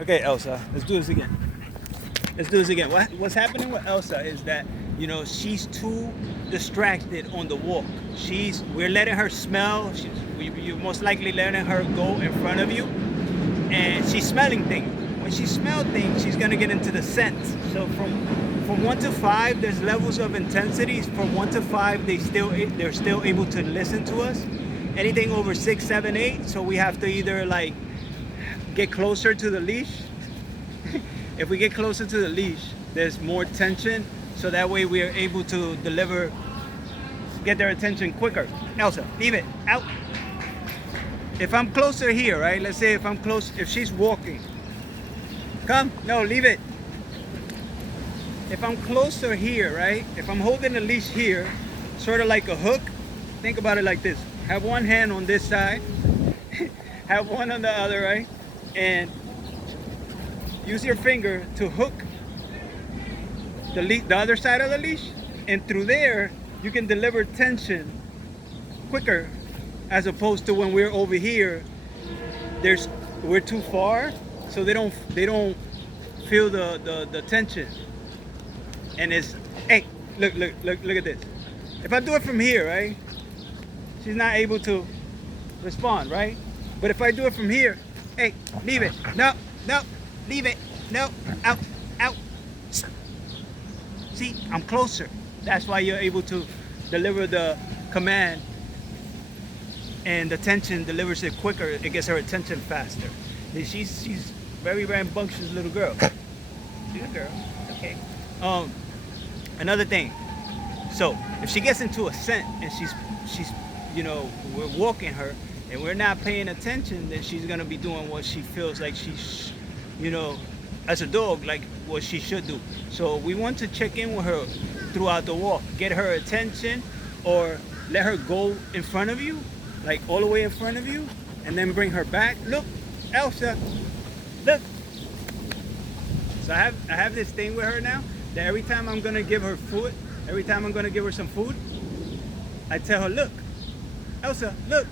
Okay, Elsa, let's do this again. Let's do this again. What's happening with Elsa is that, she's too distracted on the walk. We're letting her smell. You're most likely letting her go in front of you, and she's smelling things. When she smells things, she's gonna get into the scents. So from 1 to 5, there's levels of intensities. From 1 to 5, they're still able to listen to us. Anything over 6, 7, 8, so we have to either like get closer to the leash. If we get closer to the leash, there's more tension, so that way we are able to get their attention quicker. Elsa, leave it out. If I'm closer here, right? Let's say if she's walking. Come, no, leave it. If I'm closer here, right? If I'm holding the leash here, sort of like a hook, think about it like this. Have one hand on this side, have one on the other, right? And use your finger to hook the other side of the leash, and through there you can deliver tension quicker, as opposed to when we're over here. We're too far, so they don't feel the tension. And it's, hey, look at this. If I do it from here, right, she's not able to respond, right? But if I do it from here, hey, leave it, no, leave it, no, out. See, I'm closer. That's why you're able to deliver the command, and the tension delivers it quicker. It gets her attention faster. She's very rambunctious little girl. Good girl. Okay. Another thing. So if she gets into a scent and she's we're walking her and we're not paying attention, then she's gonna be doing what she feels like she's, as a dog, like what she should do. So we want to check in with her throughout the walk, get her attention, or let her go in front of you, like all the way in front of you, and then bring her back. Look, Elsa, look. So I have this thing with her now that every time I'm gonna give her food, every time I'm gonna give her some food, I tell her, look, Elsa, look.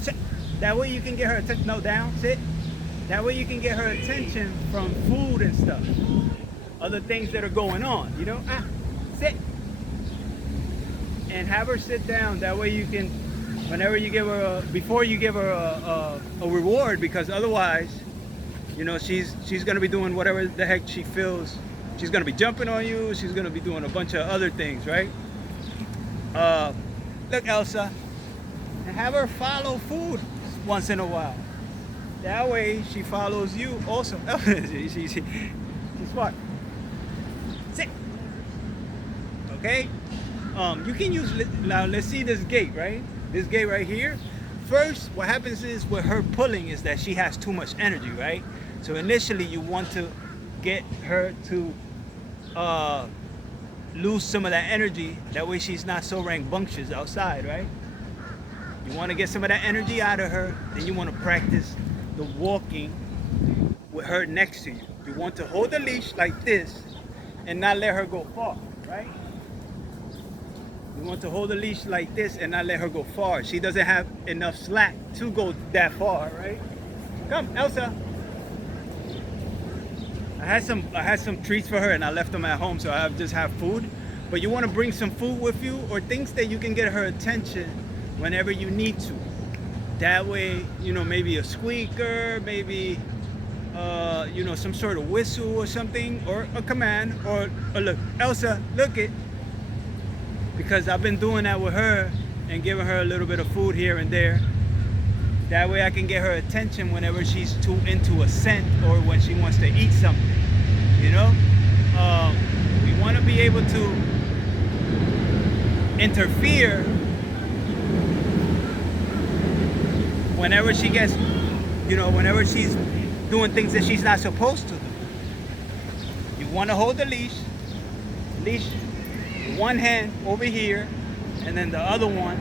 Sit. That way you can get her attention. No, down, sit. That way you can get her attention from food and stuff, other things that are going on, sit. And have her sit down. That way you can, whenever you give her before you give her a reward, because otherwise, she's gonna be doing whatever the heck she feels. She's gonna be jumping on you. She's gonna be doing a bunch of other things, right? Look, Elsa, and have her follow food once in a while. That way she follows you also. She's smart. Sit. Okay? You can use, now let's see this gate, right? This gate right here. First, what happens is with her pulling is that she has too much energy, right? So initially you want to get her to lose some of that energy. That way she's not so rambunctious outside, right? You want to get some of that energy out of her. Then you want to practice the walking with her next to you. You want to hold the leash like this and not let her go far, right? You want to hold the leash like this and not let her go far. She doesn't have enough slack to go that far, right? Come, Elsa. I had some treats for her and I left them at home, so I just have food. But you want to bring some food with you, or things that you can get her attention whenever you need to. That way, maybe a squeaker, maybe some sort of whistle or something, or a command, or look, Elsa, look it. Because I've been doing that with her and giving her a little bit of food here and there. That way I can get her attention whenever she's too into a scent or when she wants to eat something. We want to be able to interfere whenever she gets, whenever she's doing things that she's not supposed to do. You want to hold the leash, one hand over here, and then the other one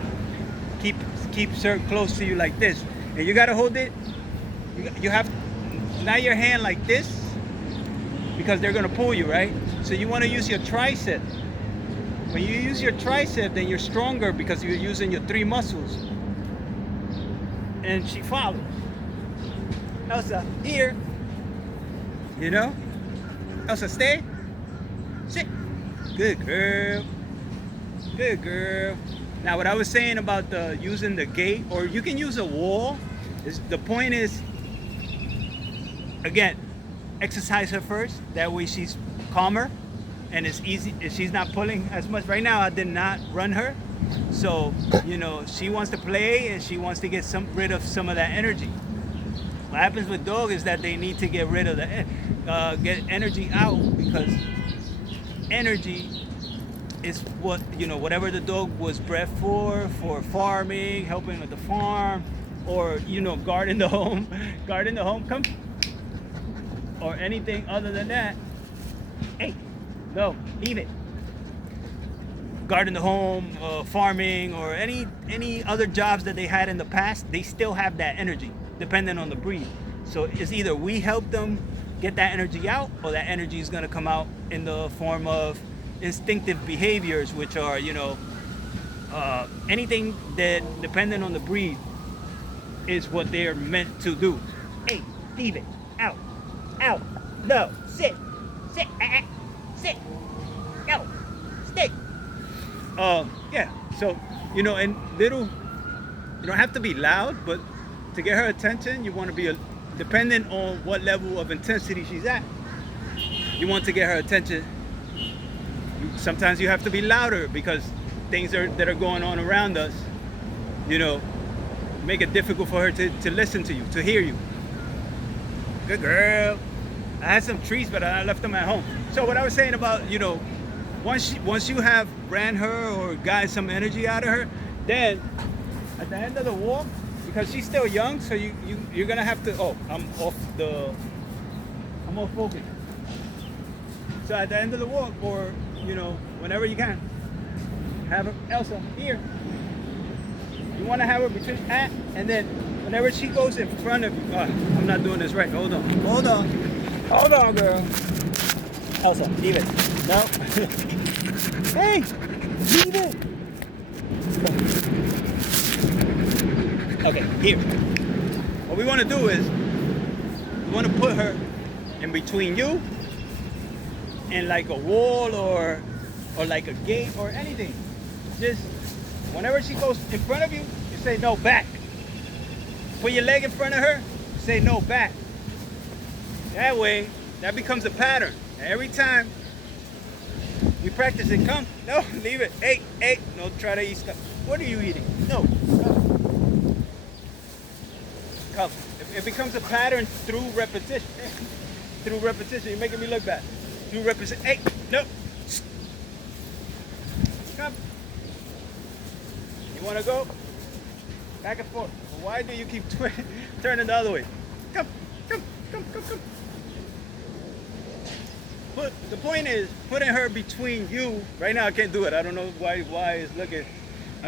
keeps her close to you like this. And you gotta hold it. You have not your hand like this, because they're gonna pull you, right? So you want to use your tricep. When you use your tricep, then you're stronger because you're using your 3 muscles. And she follows. Elsa, here. You know? Elsa, stay. Sit. Good girl. Good girl. Now, what I was saying about using the gate, or you can use a wall, is the point is, again, exercise her first. That way she's calmer and it's easy. She's not pulling as much. Right now, I did not run her. So, you know, she wants to play and she wants to get rid of some of that energy. What happens with dog is that they need to get rid of get energy out, because energy is what, you know, whatever the dog was bred for farming, helping with the farm, or, you know, guarding the home, come, or anything other than that. Hey, no, leave it. Guarding the home, farming, or any other jobs that they had in the past, they still have that energy, depending on the breed. So it's either we help them get that energy out, or that energy is going to come out in the form of instinctive behaviors, which are, you know, anything that, depending on the breed, is what they're meant to do. Hey, leave it. Out. Out. No. Sit. Sit. Sit. Go. Stay. Yeah. So, you know, and little, you don't have to be loud, but to get her attention, you want to be dependent on what level of intensity she's at. You want to get her attention. Sometimes you have to be louder because things that are going on around us, you know, make it difficult for her to listen to you, to hear you. Good girl. I had some treats, but I left them at home. So what I was saying about, you know, once you have ran her or got some energy out of her, then at the end of the walk, because she's still young, so you're gonna have to. Oh, I'm off focus. So at the end of the walk, or, you know, whenever you can, have her, Elsa, here. You want to have her between and then whenever she goes in front of you. I'm not doing this right. Hold on, girl. Elsa, leave it. No. Hey, leave it. Okay, here. What we want to do is we want to put her in between you and like a wall or like a gate or anything. Just whenever she goes in front of you, you say no, back. Put your leg in front of her, say no, back. That way, that becomes a pattern. And every time we practice it, come, no, leave it. Hey, no, try to eat stuff. What are you eating? No, come. It becomes a pattern through repetition. Through repetition, you're making me look bad. Through repetition. Hey, no. Come. You want to go? Back and forth. Why do you keep turning the other way? Come. But the point is, putting her between you. Right now, I can't do it. I don't know why it's looking.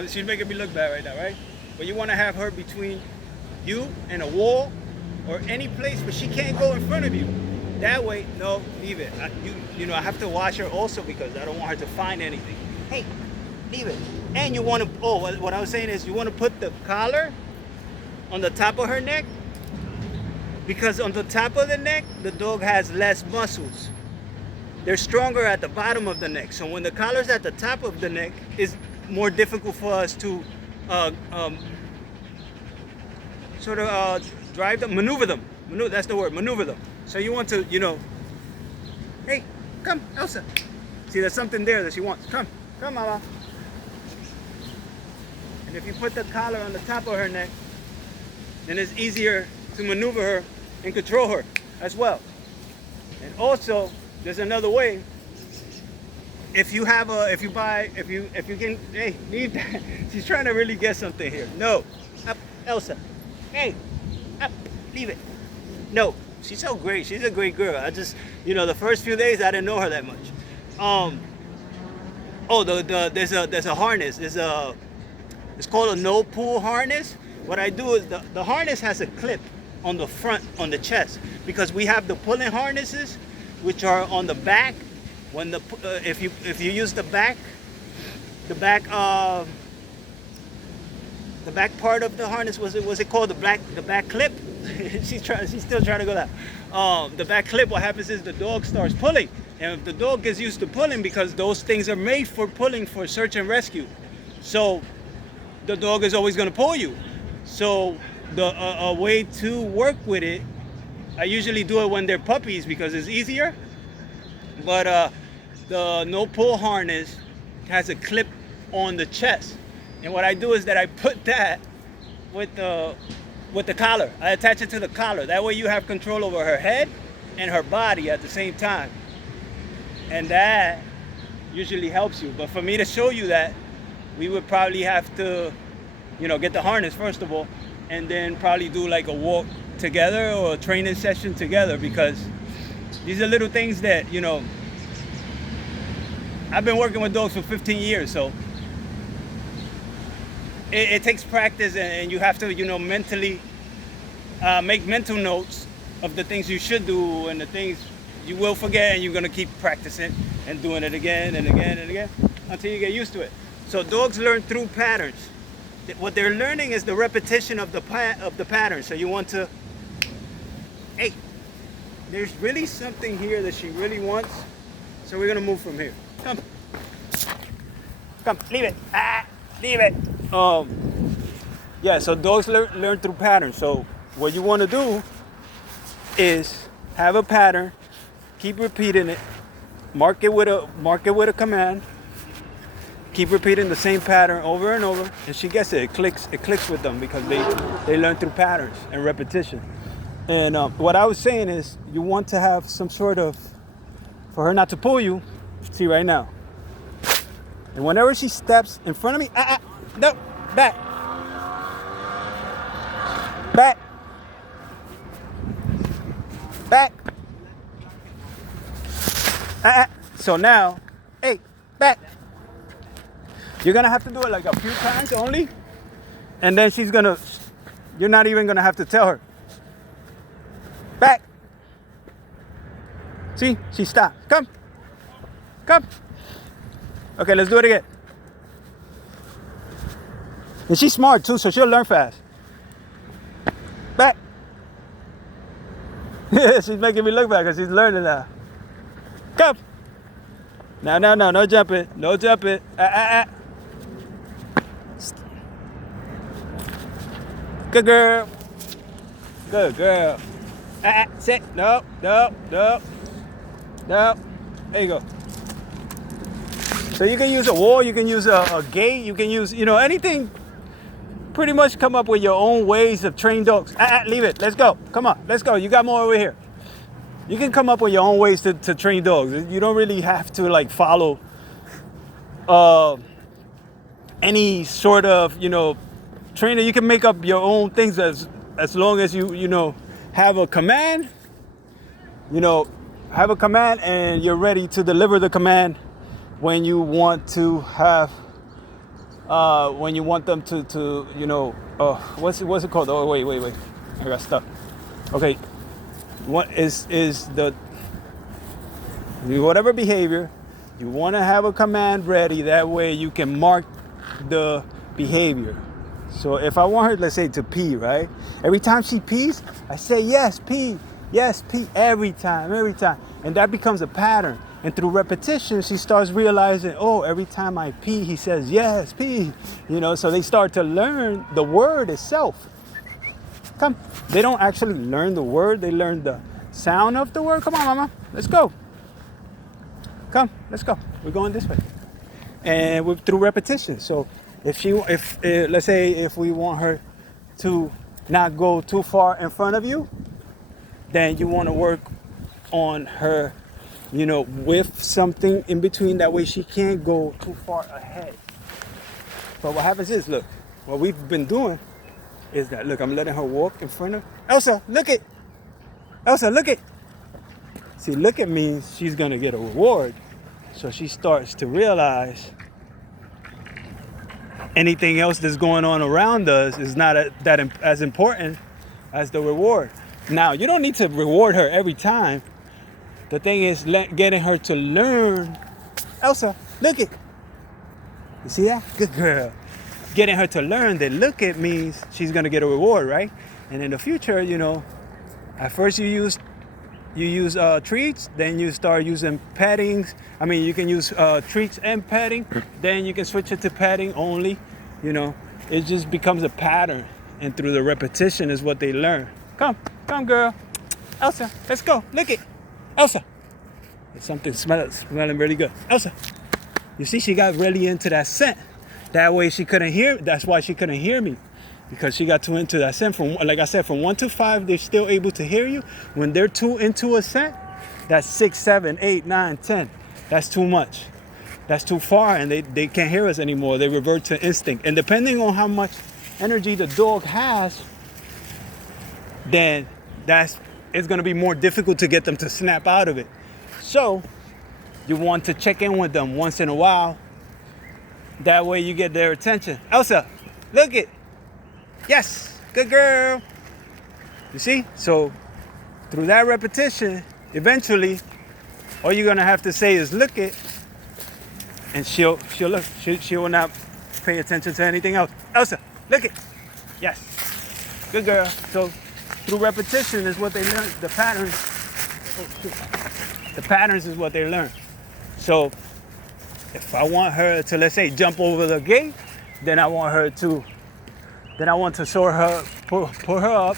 She's making me look bad right now, right? But you want to have her between you and a wall or any place where she can't go in front of you. That way, no, leave it. You know, I have to watch her also because I don't want her to find anything. Hey, leave it. And you want to, what I was saying is you want to put the collar on the top of her neck, because on the top of the neck, the dog has less muscles. They're stronger at the bottom of the neck. So when the collar's at the top of the neck, it's more difficult for us to drive them, maneuver them. That's the word, maneuver them. So you want to, you know, hey, come, Elsa. See, there's something there that she wants. Come, Mama. And if you put the collar on the top of her neck, then it's easier to maneuver her and control her as well. And also, there's another way. If you can, hey, leave that. She's trying to really get something here. No, up, Elsa. Hey, up, leave it. No, she's so great. She's a great girl. I just, you know, the first few days I didn't know her that much. There's a harness. It's called a no pull harness. What I do is the harness has a clip on the front, on the chest, because we have the pulling harnesses, which are on the back. When if you use the back part of the harness, was it called the back clip? She's still trying to go down. The back clip, what happens is the dog starts pulling. And if the dog gets used to pulling, because those things are made for pulling for search and rescue. So the dog is always going to pull you. So a way to work with it, I usually do it when they're puppies because it's easier. But the no pull harness has a clip on the chest. And what I do is that I put that with the collar. I attach it to the collar. That way you have control over her head and her body at the same time. And that usually helps you. But for me to show you that, we would probably have to, get the harness first of all, and then probably do like a walk together or a training session together, because these are little things that, I've been working with dogs for 15 years, so it takes practice, and you have to, mentally make mental notes of the things you should do and the things you will forget, and you're going to keep practicing and doing it again and again and again until you get used to it. So dogs learn through patterns. What they're learning is the repetition of the pattern. So you want to, hey, there's really something here that she really wants, so we're going to move from here. Come, leave it. Leave it. Yeah, so dogs learn through patterns. So what you want to do is have a pattern, keep repeating it, mark it with a command, keep repeating the same pattern over and over, and she gets it. It clicks with them because they learn through patterns and repetition. And what I was saying is, you want to have some sort of, for her not to pull you. See right now. And whenever she steps in front of me, no, back. Back. Back. So now, hey, back. You're gonna have to do it like a few times only, and then you're not even gonna have to tell her. Back. See, she stopped. Come. Okay, let's do it again. And she's smart too, so she'll learn fast. Back. Yeah, she's making me look back because she's learning now. Come. No jumping. No jumping. Good girl. Good girl. Sit. No. There you go. So you can use a wall, you can use a gate, you can use, anything. Pretty much come up with your own ways of training dogs. Leave it. Let's go. Come on. Let's go. You got more over here. You can come up with your own ways to train dogs. You don't really have to follow any sort of, trainer. You can make up your own things as long as you have a command. Have a command, and you're ready to deliver the command when you want to have, when you want them to what's it called? Oh, wait. I got stuck. Okay. What is whatever behavior, you want to have a command ready. That way you can mark the behavior. So if I want her, let's say, to pee, right? Every time she pees, I say, yes, pee. Yes, pee. Every time. And that becomes a pattern. And through repetition, she starts realizing, oh, every time I pee, he says, yes, pee. So they start to learn the word itself. Come. They don't actually learn the word. They learn the sound of the word. Come on, mama. Let's go. Come. Let's go. We're going this way. And through repetition. So if let's say if we want her to not go too far in front of you, then you want to work on her, with something in between. That way she can't go too far ahead. But what happens is, look, what we've been doing is that, look, I'm letting her walk in front of Elsa. Look it. Elsa, look it. See, look at means she's going to get a reward. So she starts to realize anything else that's going on around us is not as important as the reward. Now, you don't need to reward her every time. The thing is getting her to learn. Elsa, look it. You see that? Good girl. Getting her to learn that look it means she's going to get a reward, right? And in the future, you know, at first you use treats, then you start using paddings. I mean, you can use treats and padding, then you can switch it to padding only. You know, it just becomes a pattern, and through the repetition is what they learn. Come, girl. Elsa, let's go. Lick it. Elsa. It's something smelling really good. Elsa. You see, she got really into that scent. That way she couldn't hear. That's why she couldn't hear me. Because she got too into that scent. From, like I said, from 1 to 5, they're still able to hear you. When they're too into a scent, that's 6, 7, 8, 9, 10. That's too much. That's too far, and they can't hear us anymore. They revert to instinct. And depending on how much energy the dog has, then it's going to be more difficult to get them to snap out of it. So you want to check in with them once in a while. That way you get their attention. Elsa, look it. Yes, good girl. You see? So through that repetition, eventually, all you're gonna have to say is "look it," and she'll look. She will not pay attention to anything else. Elsa, look it. Yes, good girl. So through repetition is what they learn. The patterns. The patterns is what they learn. So if I want her to, let's say, jump over the gate, then I want to show her, pull her up.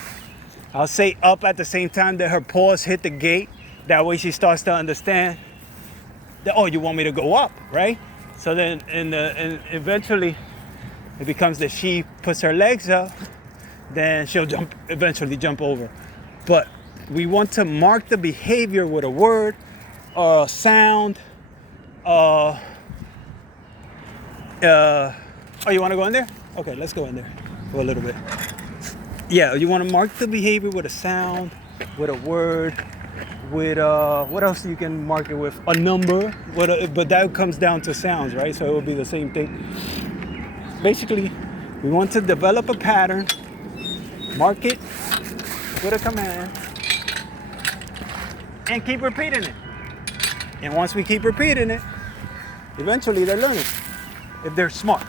I'll say up at the same time that her paws hit the gate. That way she starts to understand that, oh, you want me to go up, right? So then, and eventually, it becomes that she puts her legs up, then she'll eventually jump over. But we want to mark the behavior with a word, or a sound. Oh, you want to go in there? Okay, let's go in there for a little bit. Yeah, you want to mark the behavior with a sound, with a word, with what else you can mark it with? A number. But that comes down to sounds, right? So it will be the same thing. Basically, we want to develop a pattern, mark it with a command, and keep repeating it. And once we keep repeating it, eventually they're learning. If they're smart.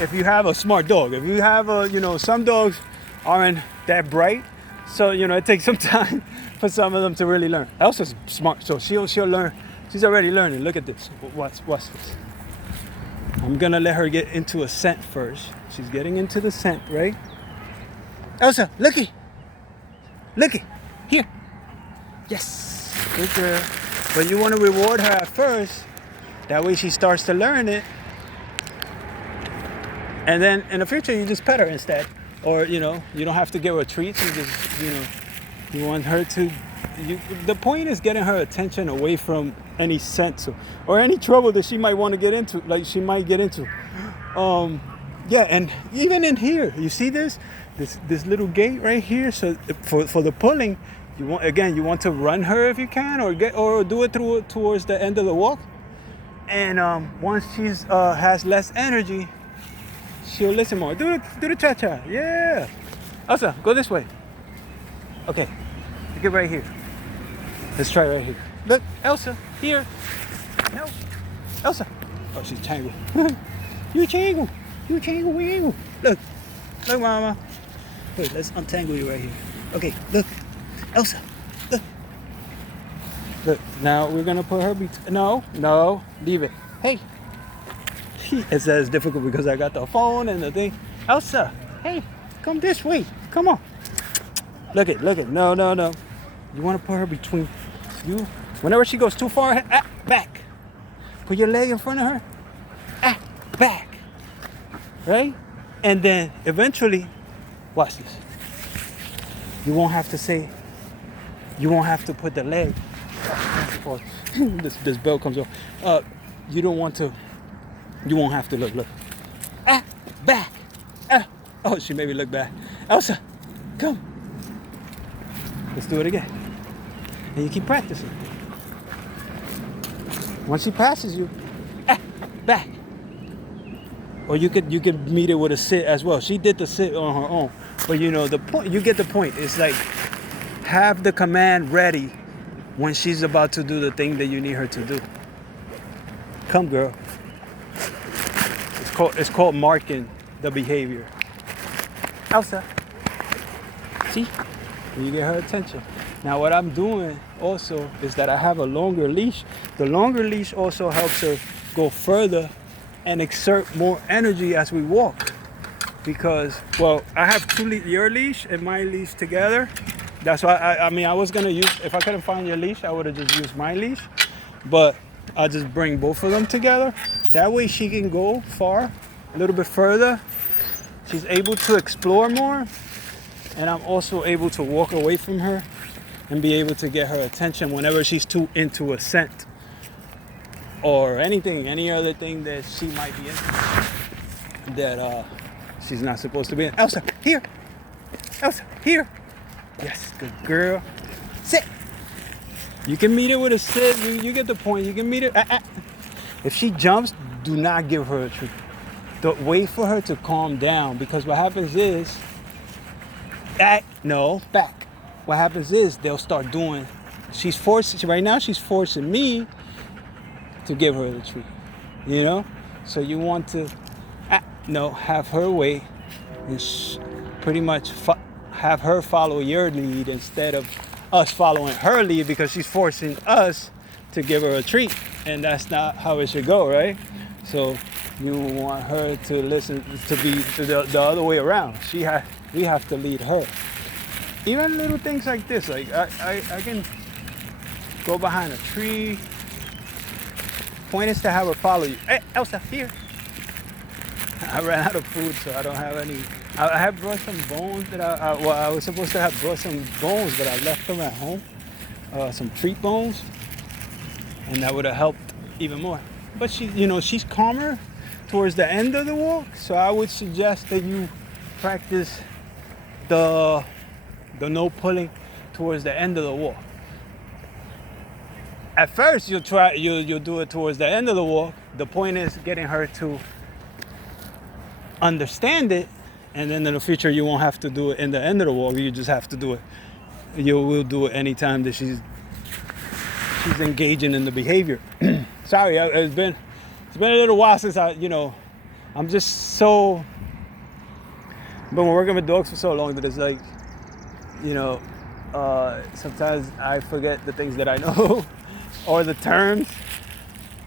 If you have a smart dog. If you have some dogs aren't that bright. So, it takes some time for some of them to really learn. Elsa's smart, so she'll learn. She's already learning. Look at this. Watch this. I'm gonna let her get into a scent first. She's getting into the scent, right? Elsa, looky. Here. Yes. Good girl. But you want to reward her at first. That way she starts to learn it. And then in the future, you just pet her instead. Or, you don't have to give her treats. You just, you want her to... the point is getting her attention away from any scent or any trouble that she might want to get into. Like she might get into. Yeah, and even in here, you see this little gate right here. So for the pulling, you want to run her if you can, or do it towards the end of the walk. And once she's has less energy, she'll listen more. Do the cha-cha. Yeah. Elsa, go this way. Okay. Get right here. Let's try right here. Look, Elsa, here. No. Elsa. Oh, she's tangled. You tangled. Look, mama. Wait, let's untangle you right here. Okay, look. Elsa, look. Look, now we're gonna put her no, leave it. Hey. It says difficult because I got the phone and the thing. Elsa, hey, come this way. Come on. Look it. No. You want to put her between you. Whenever she goes too far, back. Put your leg in front of her. Back. Right? And then eventually, watch this. You won't have to put the leg. This bell comes off. You won't have to look. Back. Oh, she made me look back. Elsa, come. Let's do it again. And you keep practicing. Once she passes you, back. Or you could meet it with a sit as well. She did the sit on her own. But the point, you get the point. It's like have the command ready when she's about to do the thing that you need her to do. Come, girl. It's called marking the behavior. Elsa. See? You get her attention. Now what I'm doing also is that I have a longer leash. The longer leash also helps her go further and exert more energy as we walk. Because, well, I have your leash and my leash together. That's why, I mean, I was gonna use, if I couldn't find your leash, I would have just used my leash. But I'll just bring both of them together. That way she can go far, a little bit further. She's able to explore more. And I'm also able to walk away from her and be able to get her attention whenever she's too into a scent or any other thing that she might be into that she's not supposed to be in. Elsa, here. Elsa, here. Yes, good girl. Sit. You can meet her with a sit. You get the point. You can meet her. If she jumps, do not give her a treat. Wait for her to calm down, because what happens is, no, back. What happens is they'll start doing, right now she's forcing me to give her the treat, you know? So you want to, have her wait and pretty much have her follow your lead instead of us following her lead, because she's forcing us to give her a treat, and that's not how it should go, right? So you want her to listen, to be the other way around. We have to lead her. Even little things like this, like I can go behind a tree. Point is to have her follow you. Hey, Elsa, here. I ran out of food, so I don't have any. I have brought some bones that I was supposed to have brought some bones, but I left them at home. Some treat bones, and that would have helped even more. But she's calmer towards the end of the walk, so I would suggest that you practice the no pulling towards the end of the walk. At first, you'll do it towards the end of the walk. The point is getting her to understand it, and then in the future you won't have to do it in the end of the walk. You just have to do it. You will do it anytime that she's engaging in the behavior. Sorry, it's been a little while since I'm just so. Been working with dogs for so long that it's like, sometimes I forget the things that I know or the terms,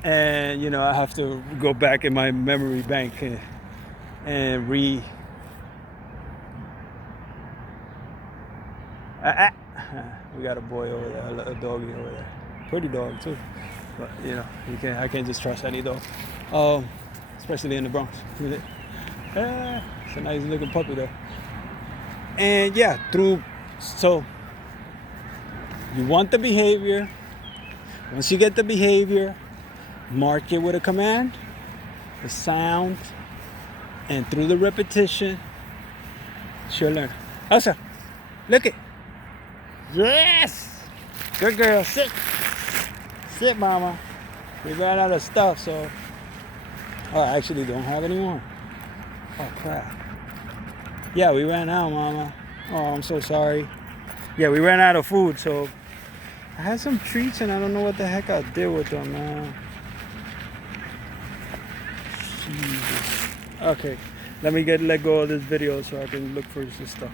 and I have to go back in my memory bank and we got a boy over there, a doggy over there, pretty dog too, but I can't just trust any dog, especially in the Bronx. It's a nice looking puppy though. And so you want the behavior. Once you get the behavior, mark it with a command, the sound, and through the repetition, she'll learn. Elsa, look it. Yes! Good girl, sit. Sit, mama. We ran out of stuff, so. Oh, I actually don't have any more. Oh, crap. Yeah, we ran out, mama. Oh, I'm so sorry. Yeah, we ran out of food, so I had some treats and I don't know what the heck I did with them, man. Jesus. Okay, let me let go of this video so I can look for this stuff.